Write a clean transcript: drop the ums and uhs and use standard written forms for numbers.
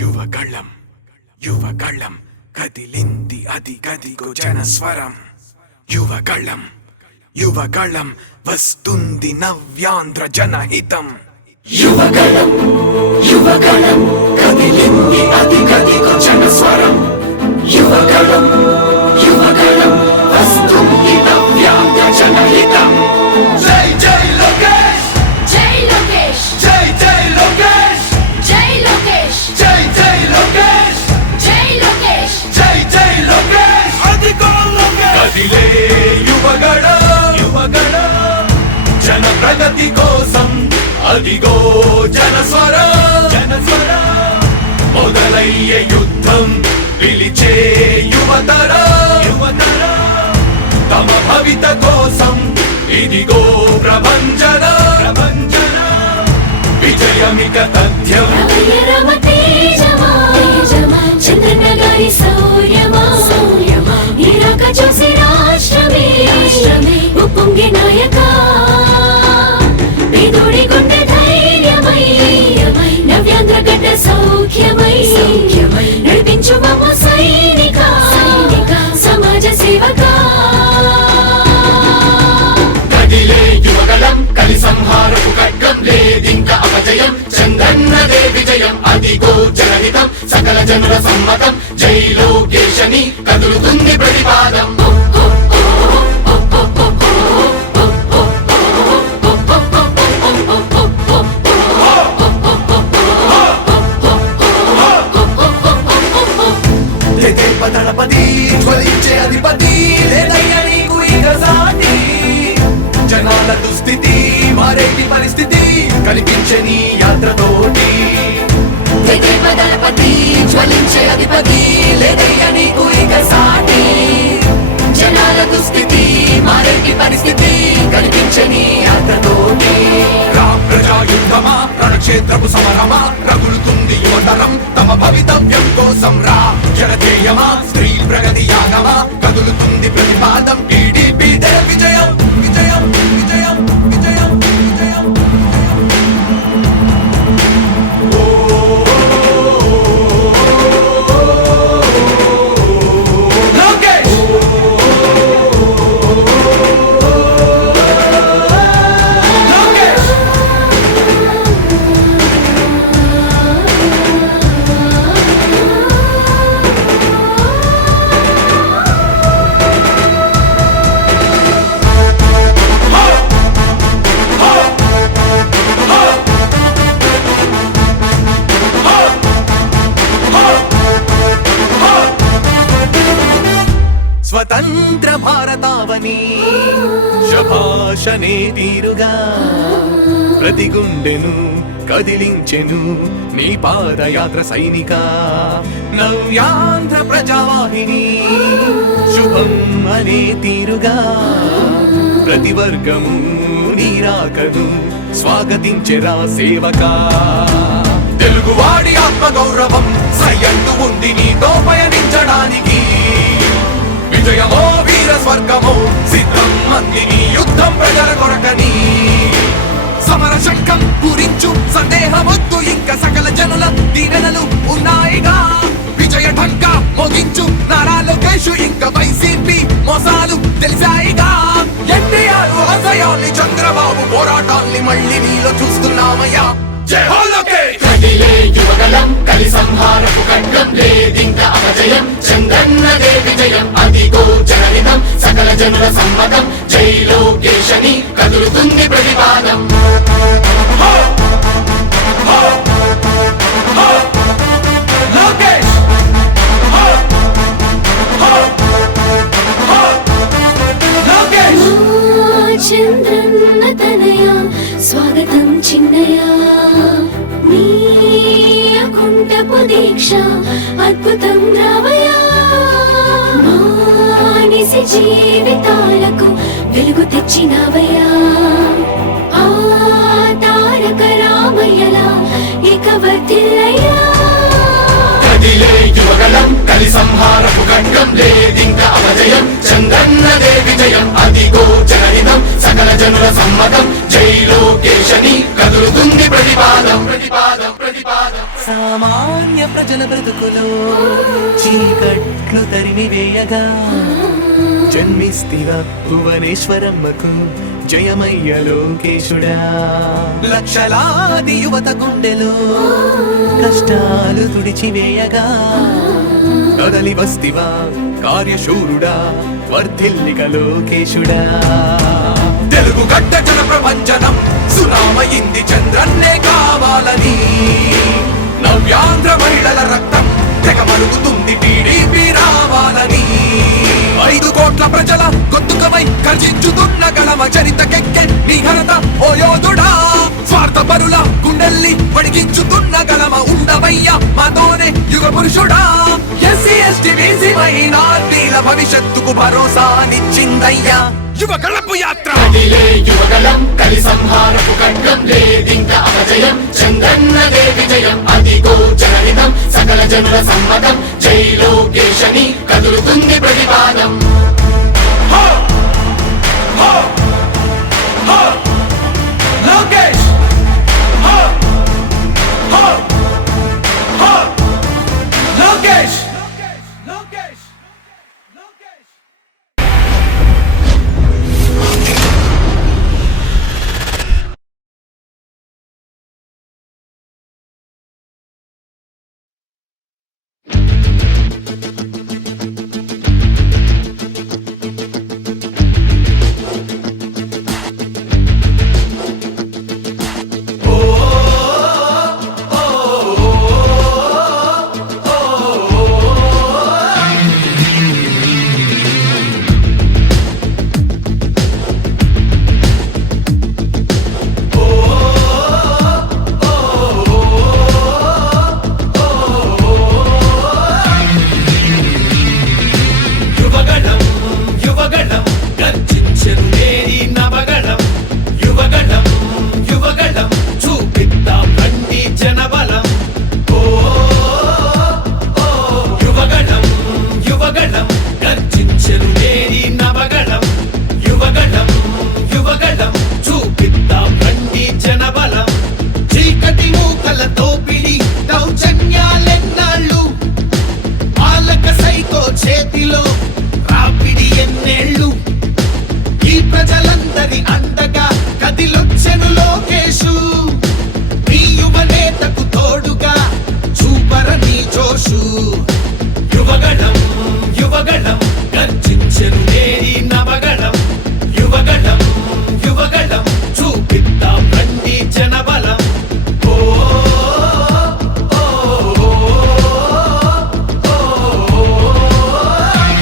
యువగళం యువగళం కదిలింది అది గదిగో జనస్వరం. యువగళం యువగళం వస్తుంది నవ్యాంధ్ర జనహితం. యువగళం యువగళం కదిలింది అది గదిగో జనస్వరం. యువగళం యువగళం వస్తుంది నవ్యాంధ్ర జనహితం. జై జై లోకేష్ జై లోకేష్ జై జై లోకేష్ జై లోకేష్ జై జై లోకేష్ జై లోకేష్ జై జై లోకేష్ అదిగో లోకేష్. కదిలే యువగళం యువగళం జన ప్రగతి కోసం అదిగో జనస్వరం. జనస్వరం మొదలయ్యే యుద్ధం పిలిచే యువతరం. యువతరం తమ భవిత కోసం ఇదిగో ప్రభంజనం. ప్రభంజనం విజయమిక తథ్యం. రమయ రమ తేజమా చంద్రన్న గారి శౌర్యమా నీరాక చూసి రాష్ట్రమే ఉప్పొంగే నాయక పేదోడి గుండె ధైర్యమై నవ్యాంధ్ర గడ్డ సౌఖ్యమై నడిపించు మమ్మ సైనిక సమాజ సేవక. కదిలే యువగళం కలి సంహారపు ఖడ్గం లేదింక అపజయం. చంద్రన్నదే విజయం అదిగో జనహితం సకల జనుల సమ్మతం. జై లోకేశని కదులుతుంది ప్రతిపాదం. దళపతి జ్వలించే అధిపతి లేదయ్య నీకు ఇక సాటి. జనాల దుస్థితి మారేటి పరిస్థితి కనిపించే నీ యాత్రతోటి. దళపతి జ్వలించే అధిపతి లేదయ్య నీకు ఇక సాటి. జనాల దుస్థితి మారేటి పరిస్థితి కనిపించే నీ యాత్రతోటి. ప్రజాయుద్ధమా రణక్షేత్రపు సమరమా రగులుతుంది యువతరం తమ భవితవ్యం కోసం. రా జనజేయమా స్త్రీ ప్రగతి యాగమా కదులుతుంది ప్రతిపాదం. టీడీపీ విజయం విజయం విజయం విజయం విజయం. లోకేష్ లోకేష్ స్వతంత్ర భారతావని శభాషనే తీరుగా ప్రతి గుండెను కదిలించెను నీ పాదయాత్ర సైనిక. నవ్యాంధ్ర ప్రజావాహిని శుభం అనే తీరుగా ప్రతి వర్గము నీరాకను స్వాగతించెరా సేవకా. తెలుగువాడి ఆత్మగౌరవం సయ్యందు ఉంది నీతో పయనించడానికి. విజయమో వీర స్వర్గమో సిద్ధం మందిని యుద్ధం ప్రజల కొరకని. సమర శంఖం పూరించు సందేహమొద్దు ఇంక సకల జనుల దీవెనలు ఉన్నాయిగా. విజయ ఢంక మోగించు నారా లోకేష్ ఇంక వైసీపీ మోసాలు తెలిసాయిగా. ఎన్టీఆర్ ఆశయాల్ని చంద్రబాబు పోరాటాల్ని మళ్ళీ నీలో చూస్తున్నామయ్యా. జై హో లోకేష్. కదిలే యువగళం కలి సంహారపు ఖడ్గం లేదింక అపజయం. చంద్రన్నదే విజయం అదిగో జనహితం సకల జనుల సమ్మతం. జై లోకేశని కదులుతుంది ప్రతిపాదం. లోకేష్ లోకేష్ చంద్రన్న తనయ స్వాగతం చిన్నయ నీ అకుంఠపు దీక్ష అద్భుతం రావయ. మానిసి జీవితాలకు వెలుగు తెచ్చినవయ్యా. ఆ తారక రామయ్యలా ఇక వర్ధిల్లయ్యా. కదిలే యువగళం కలి సంహారపు ఖడ్గం లేదింక అపజయం. చంద్రన్నదే విజయం అదిగో జనహితం సకల జనుల సమ్మతం. జై లోకేశని కదులుతుంది ప్రతిపాదం. ప్రతిపాదం ప్రతిపాదం. సామాన్య ప్రజల బ్రతుకులో చీకట్లు తరిమి వేయగా జన్మిస్తివా భువనేశ్వరమ్మకు జయమయ్య లోకేశుడా. లక్షలాది యువత గుండెలో కష్టాలు తుడిచివేయగా కదలి వస్తివా కార్యశూరుడా వర్ధిల్లిక లోకేశుడా. తెలుగు గడ్డ జన ప్రపంచనం సునామయింది చంద్రన్నే కావాలని నవ్యాంధ్ర మహిళల రక్తం తెగమరుగుతుంది టీడీపీ రావాలని 5 కోట్ల ప్రజల గొంతుకమై గర్జించుతున్న గళమ చరితకెక్కె నీ ఘనత ఓ యోధుడా. స్వార్థ పరుల గుండెల్ని వడిగించుతున్న గళమ ఉండవయ్య మాతోనే యుగ పురుషుడా. ఎస్సీ ఎస్టీ బీసీ మైనార్టీల భవిష్యత్తుకు భరోసానిచ్చిందయ్యా యువ గళపు యాత్ర. కదిలే యువగలం కలి సంహారపు ఖడ్గం లేదింక అపజయం చంద్రన్నదే విజయం అదిగో జనహితం సకల జనుల సమ్మతం జై లోకేశని కదులుతుంది ప్రతిపాదం. హో! హో! హో! లోకేష్! హో! హో! హో! లోకేష్! లోకేష్! లోకేష్!